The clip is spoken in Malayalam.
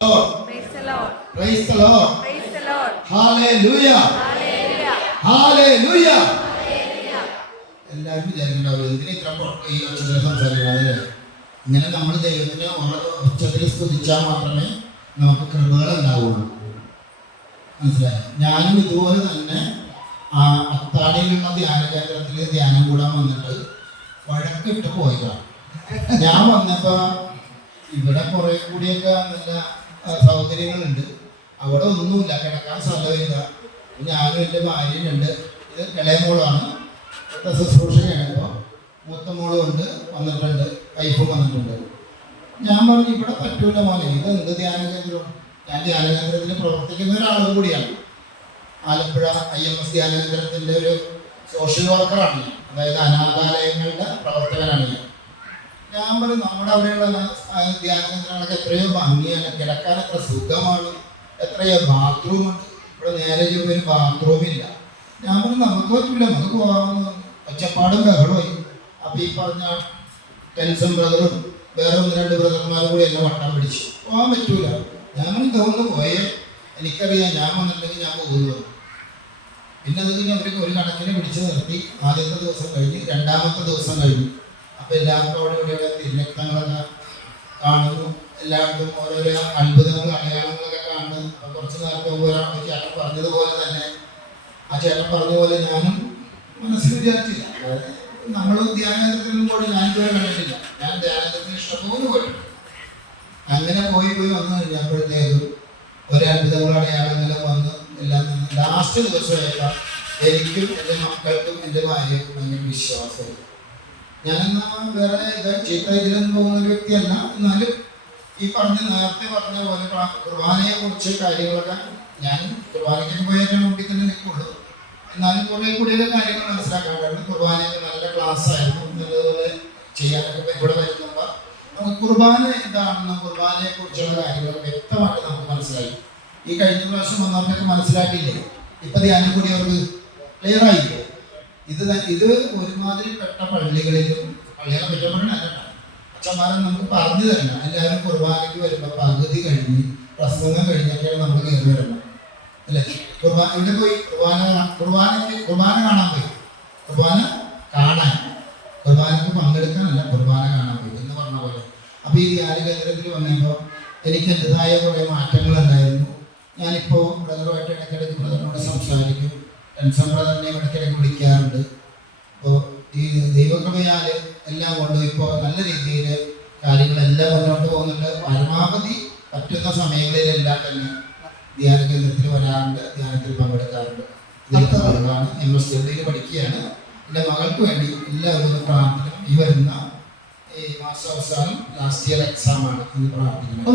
Praise the Lord. Praise the Lord. Praise the Lord. Hallelujah. Hallelujah. Hallelujah. Hallelujah. എല്ലാവരും വിചാരിക്കുന്നുണ്ടാവും എന്തിനാ ഇത്ര ഈ ഉച്ചത്തിൽ സംസാരിക്കുന്നത്. ഇങ്ങനെ നമ്മൾ ദൈവത്തിനെ ഉച്ചത്തിൽ സ്തുതിച്ചാൽ മാത്രമേ നമുക്ക് കൃപകൾ ഉണ്ടാവുള്ളൂ. മനസ്സിലായി? ഞാനും ഇതുപോലെ തന്നെ അത്താണിയിലുള്ള ധ്യാന കേന്ദ്രത്തിൽ ധ്യാനം കൂടാൻ വന്നിട്ട് വഴക്കിട്ട് പോയതാണ്. ഞാൻ വന്നപ്പോൾ ഇവിടെ കുറേ കൂടിയൊക്കെ നല്ല സൗകര്യങ്ങളുണ്ട്, അവിടെ ഒന്നുമില്ല, കിടക്കാൻ സ്ഥലമില്ല. ഞാനും എൻ്റെ ഭാര്യയുണ്ട്. ഇത് ഇളയ മോളാണ്, ഇവിടെ ശുശ്രൂഷയാണ്. ഇപ്പോൾ മൂത്ത മോളും ഉണ്ട്, വന്നിട്ടുണ്ട്, വൈഫും വന്നിട്ടുണ്ട്. ഞാൻ പറഞ്ഞു ഇവിടെ പറ്റൂല മോനെ, ഇത് എന്ത് ധ്യാന കേന്ദ്രം? ഞാൻ ധ്യാന കേന്ദ്രത്തിൽ പ്രവർത്തിക്കുന്ന ഒരാളും കൂടിയാണ്. ആലപ്പുഴ IMS ധ്യാന കേന്ദ്രത്തിൻ്റെ ഒരു സോഷ്യൽ വർക്കറാണ് ഞാൻ, അതായത് അനാഥാലയങ്ങളുടെ പ്രവർത്തകനാണ് ഞാൻ. ഞാൻ പറയും നമ്മുടെ അവിടെയുള്ള ധ്യാന കേന്ദ്രങ്ങളൊക്കെ എത്രയോ ഭംഗിയാണ്, കിടക്കാൻ എത്ര സുഖമാണ്, എത്രയോ ബാത്റൂമുണ്ട്. ഇവിടെ നേരെ ഒരു ബാത്റൂമില്ല. ഞാൻ പറഞ്ഞു നമുക്ക് പറ്റില്ല, നമുക്ക് പോകാമെന്ന്. ഒച്ചപ്പാടും ബഹളമായി. അപ്പോൾ ഈ പറഞ്ഞ ടെൻഷൻ ബ്രദറും വേറെ 1-2 ബ്രദർമാരും കൂടി എന്നെ വട്ടം പിടിച്ചു. പോകാൻ പറ്റൂല. ഞാൻ തോന്നുന്നു പോയേ, എനിക്കറിയാം ഞാൻ വന്നിട്ടുണ്ടെങ്കിൽ ഞാൻ പോകുന്നു. പിന്നെ അത് കഴിഞ്ഞ് അവർക്ക് ഒരു കണക്കിന് പിടിച്ചു നിർത്തി. ആദ്യത്തെ ദിവസം കഴിഞ്ഞ് 2ാമത്തെ ദിവസം കഴിഞ്ഞു. അപ്പോൾ എല്ലാവർക്കും അവിടെ ഇവിടെയുള്ള തിരുരക്തങ്ങളൊക്കെ കാണുന്നു, എല്ലായിടത്തും ഓരോരോ അത്ഭുതങ്ങളും അടയാളങ്ങളൊക്കെ കാണുന്നു. അപ്പോൾ കുറച്ച് നേരത്തെ മുമ്പ് ഒരു ചേട്ടൻ പറഞ്ഞതുപോലെ തന്നെ ആ ചേട്ടൻ പറഞ്ഞ പോലെ ഞാനും മനസ്സിൽ വിചാരിച്ചില്ല. നമ്മൾ ധ്യാനത്തിനും കൂടെ ഞാൻ ഇതുവരെ കണ്ടിട്ടില്ല. ഞാൻ ധ്യാനത്തിന് ഇഷ്ടംപോലെ പോയിട്ടുണ്ട്. അങ്ങനെ പോയി വന്നു കഴിഞ്ഞപ്പോഴത്തേക്കും ഒരത്ഭുതങ്ങളും അടയാളങ്ങളും വന്ന് എല്ലാം നിന്ന് ലാസ്റ്റ് ദിവസമായപ്പോൾ എനിക്കും എൻ്റെ മക്കൾക്കും എൻ്റെ ഭാര്യയ്ക്കും ഭയങ്കര വിശ്വാസമായി. ഞാനെന്നാൽ വേറെ ചീത്ത ഇതിലൊന്നും പോകുന്ന ഒരു വ്യക്തിയല്ല. എന്നാലും ഈ നേരത്തെ പറഞ്ഞ പോലെ കുർബാനയെ കുറിച്ച് കാര്യങ്ങളൊക്കെ ഞാൻ കുർബാനയ്ക്ക് പോയതിൻ്റെ മുമ്പിൽ തന്നെ നിൽക്കുള്ളൂ. എന്നാലും കുറേ കൂടിയൊക്കെ കാര്യങ്ങൾ മനസ്സിലാക്കാറുണ്ട്. കുർബാനയൊക്കെ നല്ല ക്ലാസ് ആയിരുന്നു, നല്ലതുപോലെ ചെയ്യാനൊക്കെ ഇവിടെ വരുമ്പോൾ നമുക്ക് കുർബാന എന്താണെന്നും കുർബാനയെ കുറിച്ചുള്ള കാര്യങ്ങൾ വ്യക്തമായിട്ട് നമുക്ക് മനസ്സിലായി. ഈ കഴിഞ്ഞ പ്രാവശ്യം വന്നവർക്കൊക്കെ മനസ്സിലാക്കിയില്ലേ? ഇപ്പം ധ്യാനം കൂടി അവർക്ക് ക്ലിയർ ആയില്ലേ? ഇത് ഒരുമാതിരിപ്പെട്ട പള്ളികളിലും, പള്ളികളെ പറ്റപ്പെടുന്നല്ല, അച്ഛന്മാരെ നമുക്ക് പറഞ്ഞു തരണം. എല്ലാവരും കുർബാനയ്ക്ക് വരുമ്പോൾ പകുതി കഴിഞ്ഞ് പ്രസംഗം കഴിഞ്ഞൊക്കെയാണ് നമ്മൾ കയറി വരണം, അല്ലേ? ഇവിടെ പോയി കുർബാന കാണാൻ പോയി, കുർബാനയ്ക്ക് പങ്കെടുക്കാനല്ല, കുർബാന കാണാൻ പോയി എന്ന് പറഞ്ഞ പോലെ. അപ്പോൾ ഈ ധ്യാന കേന്ദ്രത്തിൽ വന്നപ്പോൾ എനിക്ക് എൻ്റെതായ കുറേ മാറ്റങ്ങളുണ്ടായിരുന്നു. ഞാനിപ്പോൾ ബ്രദറുമായിട്ട് ഇടയ്ക്കിടയ്ക്ക് ബ്രദറിനോട് സംസാരിക്കും, ടെൻഷൻ ബ്രദറിനെയും ഇടയ്ക്കിടയ്ക്ക് വിളിക്കാറുണ്ട്. അപ്പോൾ ഈ ദൈവകൃപയാൽ എല്ലാം കൊണ്ടും ഇപ്പോൾ നല്ല രീതിയിൽ കാര്യങ്ങളെല്ലാം മുന്നോട്ട് പോകുന്നുണ്ട്. പരമാവധി പറ്റുന്ന സമയങ്ങളിലെല്ലാം തന്നെ ധ്യാന കേന്ദ്രത്തിൽ വരാറുണ്ട്, ധ്യാനത്തിൽ പങ്കെടുക്കാറുണ്ട്. ഇതിലത്തെ മകളാണ്, MS പഠിക്കുകയാണ്. എൻ്റെ മകൾക്ക് വേണ്ടി എല്ലാവരും പ്രാർത്ഥന. ഈ വരുന്ന ഈ മാസാവസാനം ലാസ്റ്റ് ഇയർ എക്സാമാണ്, ഇന്ന് പ്രാർത്ഥിക്കുന്നത്.